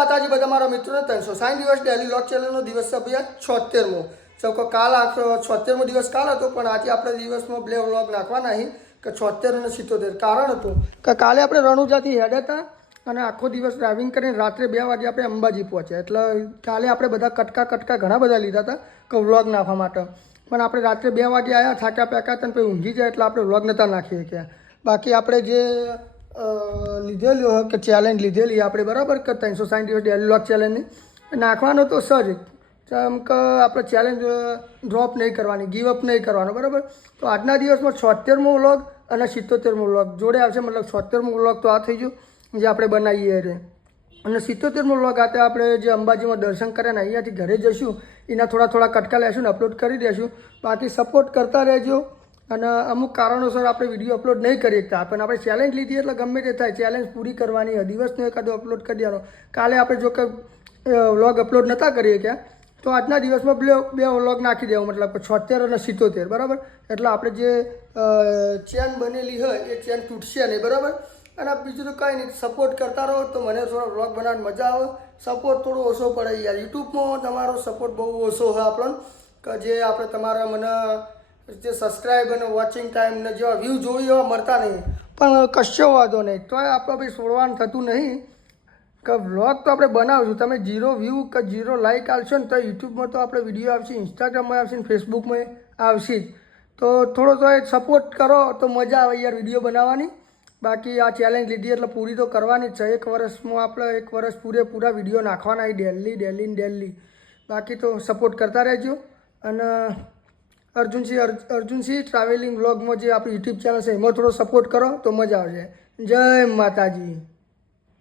માતાજી બધા મારા મિત્રોને 360 દિવસ ડેલી વ્લોગ ચેનલનો દિવસ છે ભૈયા 76મો. તો કાલ આખો 76મો દિવસ કાલ હતો, પણ આજે આપણે દિવસમાં 2 વ્લોગ નાખવાના અહીં કે 76 અને 77. કારણ હતું કે કાલે આપણે રણુજાથી હેડ હતા અને આખો દિવસ ડ્રાઇવિંગ કરીને રાત્રે 2 વાગે આપણે અંબાજી પહોંચ્યા. એટલે કાલે આપણે બધા કટકા ઘણા બધા લીધા હતા કે વ્લોગ નાખવા માટે, પણ આપણે રાત્રે 2 વાગે આવ્યા, થાક્યા પેક્યા અને પછી ઊંઘી જાય એટલે આપણે વ્લોગ નહોતા નાખીએ કે. બાકી આપણે જે લીધેલું કે ચેલેન્જ લીધેલી આપણે બરાબર કે 360 દિવસ ડેલી વ્લોગ ચેલેન્જની નાખવાનો તો સર જેમ કે આપણે ચેલેન્જ ડ્રોપ નહીં કરવાની, ગીવઅપ નહીં કરવાનો બરાબર. તો આજના દિવસમાં 76મો વ્લોગ અને 77મો વ્લોગ જોડે આવશે, મતલબ 76મો વ્લોગ તો આ થઈ ગયો જે આપણે બનાવીએ રે, અને 77મો વ્લોગ આતે આપણે જે અંબાજીમાં દર્શન કર્યા અહીંયાથી ઘરે જઈશું એના થોડા કટકા લેશું ને અપલોડ કરી દઈશું. બાકી સપોર્ટ કરતા રહેજો. અને અમુક કારણોસર આપણે વિડીયો અપલોડ નહીં કરી શકતા, પણ આપણે ચેલેન્જ લીધી એટલે ગમે તે થાય ચેલેન્જ પૂરી કરવાની, દિવસનો એકાદો અપલોડ કરી દેવાનો. કાલે આપણે જો કે વ્લોગ અપલોડ નહોતા કરીએ ક્યાં, તો આજના દિવસમાં 2 વ્લોગ નાખી દેવો, મતલબ 76 અને 77 બરાબર. એટલે આપણે જે ચેન બનેલી હોય એ ચેન તૂટશે નહીં બરાબર. અને બીજું તો કંઈ નહીં, સપોર્ટ કરતા રહો તો મને થોડો વ્લોગ બનાવવાની મજા આવે. સપોર્ટ થોડો ઓછો પડે યાર, યુટ્યુબમાં તમારો સપોર્ટ બહુ ઓછો હોય આપણને, કે જે આપણે તમારા મને જે સબસ્ક્રાઈબ અને વોચિંગ ટાઈમ ને જેવા વ્યૂ જોઈ એવા મળતા નહીં. પણ કશો વાંધો નહીં, તો આપણે ભાઈ છોડવાનું થતું નહીં કે વ્લોગ તો આપણે બનાવશું. તમે 0 વ્યૂ કે 0 લાઇક આવશો ને તો યુટ્યુબમાં તો આપણે વિડીયો આવશે, ઇન્સ્ટાગ્રામમાં આવશે ને ફેસબુકમાં આવશે જ. તો થોડો તો એ સપોર્ટ કરો તો મજા આવે યાર વિડીયો બનાવવાની. બાકી આ ચેલેન્જ લીધી એટલે પૂરી તો કરવાની જ છે. 1 વર્ષમાં આપણે 1 વર્ષ પૂરેપૂરા વિડીયો નાખવાના ડેલી. બાકી તો સપોર્ટ કરતા રહેજો. અને અર્જુનસિંહ ટ્રાવેલિંગ વ્લોગમાં જે આપણી યુટ્યુબ ચેનલ છે એમાં થોડો સપોર્ટ કરો તો મજા આવશે. જય માતાજી.